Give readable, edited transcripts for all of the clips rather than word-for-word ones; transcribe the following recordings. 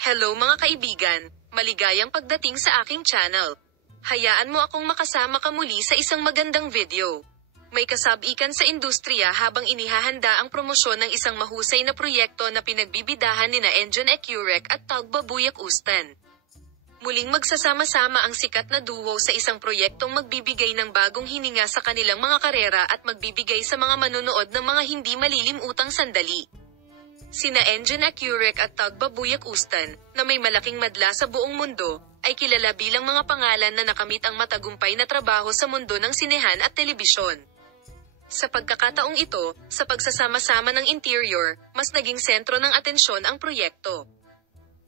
Hello mga kaibigan, maligayang pagdating sa aking channel. Hayaan mo akong makasama ka muli sa isang magandang video. May kasabikan sa industriya habang inihahanda ang promosyon ng isang mahusay na proyekto na pinagbibidahan nina Engine Ecurec at Tagbabuyak Ustan. Muling magsasama-sama ang sikat na duo sa isang proyektong magbibigay ng bagong hininga sa kanilang mga karera at magbibigay sa mga manonood ng mga hindi malilimutang sandali. Sina Engine Ecurec at Tagbabuyak Ustan, na may malaking madla sa buong mundo, ay kilala bilang mga pangalan na nakamit ang matagumpay na trabaho sa mundo ng sinehan at telebisyon. Sa pagkakataong ito, sa pagsasama-sama ng interior, mas naging sentro ng atensyon ang proyekto.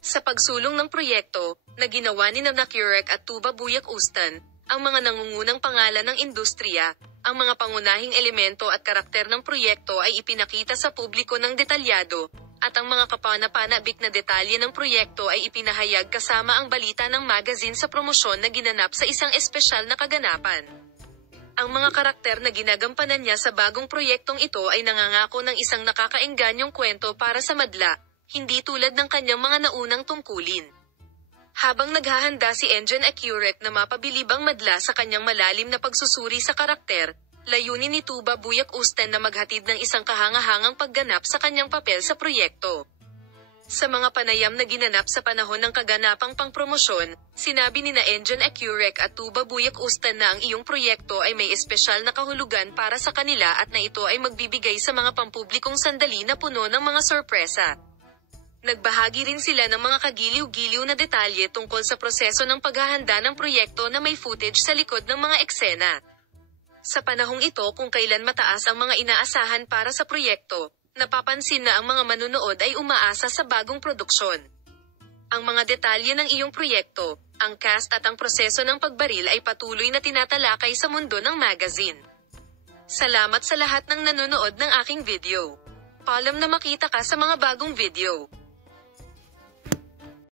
Sa pagsulong ng proyekto, na ginawa ni Ecurec at Tagbabuyak Ustan, ang mga nangungunang pangalan ng industriya, ang mga pangunahing elemento at karakter ng proyekto ay ipinakita sa publiko ng detalyado, at ang mga kapanapanabik na detalye ng proyekto ay ipinahayag kasama ang balita ng magazine sa promosyon na ginanap sa isang espesyal na kaganapan. Ang mga karakter na ginagampanan niya sa bagong proyektong ito ay nangangako ng isang nakakaengganyong kwento para sa madla, hindi tulad ng kanyang mga naunang tungkulin. Habang naghahanda si Engine Ecurec na mapabilibang madla sa kanyang malalim na pagsusuri sa karakter, layunin ni Tagbabuyak Ustan na maghatid ng isang kahangahangang pagganap sa kanyang papel sa proyekto. Sa mga panayam na ginanap sa panahon ng kaganapang pangpromosyon, sinabi ni Engine Ecurec at Tagbabuyak Ustan na ang iyong proyekto ay may espesyal na kahulugan para sa kanila at na ito ay magbibigay sa mga pampublikong sandali na puno ng mga sorpresa. Nagbahagi rin sila ng mga kagiliw-giliw na detalye tungkol sa proseso ng paghahanda ng proyekto na may footage sa likod ng mga eksena. Sa panahong ito kung kailan mataas ang mga inaasahan para sa proyekto, napapansin na ang mga manunood ay umaasa sa bagong produksyon. Ang mga detalye ng iyong proyekto, ang cast at ang proseso ng pagbaril ay patuloy na tinatalakay sa mundo ng magazine. Salamat sa lahat ng nanonood ng aking video. Paalam na makita ka sa mga bagong video.